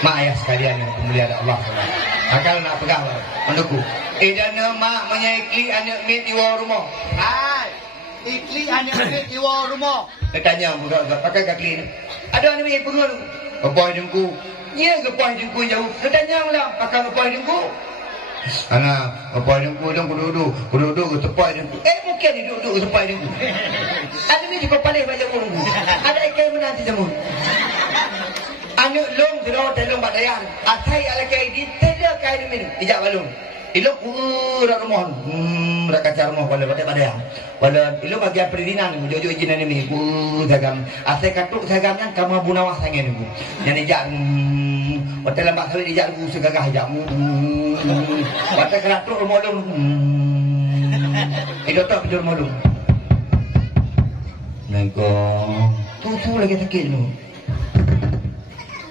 mak ayah sekalian yang pemuliaan Allah. Akal nak pegang menduku. Dan mak menyaiki anak mit di rumah. Hai. Ikli anak mit di rumah. Dia tanya budak pakai kaki ni. Ada anak mit pergi tu. Kepai dengku. Ya kepai dengku jauh. Dia tanya lah pakai kepai dengku. Anak kepai dengku dong duduk ke tepai dengku. Mungkin dia duduk ke tepai dengku. Ada ni juga paling banyak dengku. Ada ikan menanti jamun. Anak long sudah telung badayan. Atai ala kai di tela kai ni ijak balung. Ilok rak rumah. Rak kaca rumah wala badayan. Wala ilok bagi perizinan jojo izin ni sagam. Atai katuk sagamnya kamu bunawah sangen ni. Yang ijak hotel lambak sawi ijak ku segagah ijak. Hotel katuk rumah long. Ilok tak betul rumah long. Nengko. Tu lagi sakit tu.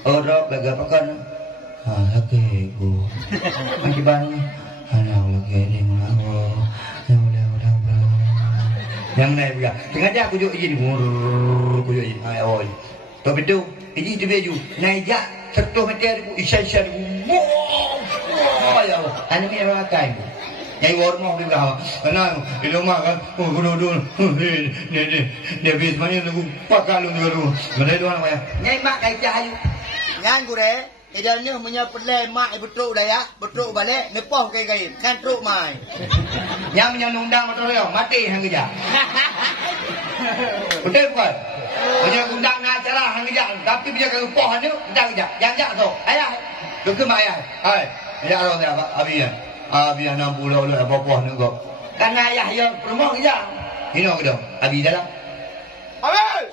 Orang lagi apa kan? Lagi aku. Macam mana? Anak lagi ni mengawo. Yang mana dia? Tengah dia aku jauh izin. Aku jauh izin. Ayo. Tapi tu, izin tu baju. Naik setuh macam aku. Isya. Wah, ya Allah. Anak ni orang makan. Nyai warmah dia berapa? Anak, dia mak kan. Duduk. Dia bis mana tu? Pakai lu tu. Mana tu orang macam? Nyai mak kaya ayu. Ngan gure, ida ni punya pelai mak betul dah ya, betul balik, nepoh kai-kai, kan truk mai. Yang punya undang betul ya, mati hang kerja. Betul bukan? Punya undang acara hang kerja, tapi punya kepoh ni undang kerja. Yang tu, ayah, lu ke mai ayah. Hai, ayah orang apa? Abi ya. Abi 60 lu apa-apa ni kau. Kan ayah yang rumah kerja. Ini ke dong? Abi dalam. Abi.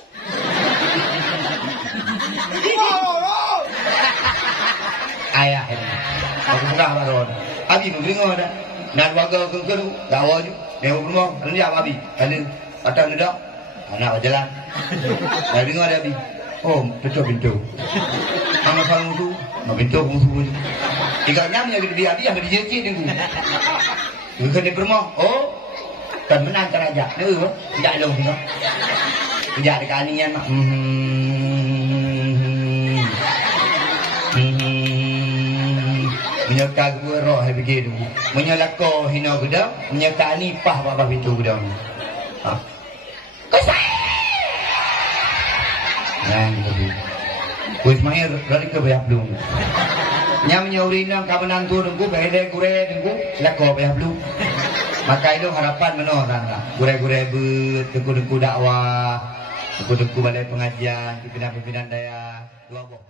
Ayah ini, aku pernah baron. Abi mendengar dah. Dan warga kengkelu, gawa je. Dia rumah, lalu dia Abi. Lalu atas ledak, anak berjalan. Dah dengar dia Abi. Oh, tutup pintu. Sama-sama tu, nak pintu musuh je. Ikatnya punya gede Abi yang berjejit tunggu. Bukan di rumah. Oh, kan menang teraja. Ni apa? Tidak long tu. Tidak dekat anian mak. Menyeka gua roh hai begitu. Menyelako hina gedang, menyeka nipah bapa pintu gedang. Ha. Kesai. Yang tadi. Kuis mai dari ke bayap belum. Nyam nyaurina ka menantu dengku bede gure dengku lako bayap belum. Maka itu harapan menorang lah. Gure-gure bet, dengku dakwah, dengku balai pengajian, pimpinan-pimpinan daya, dua boh.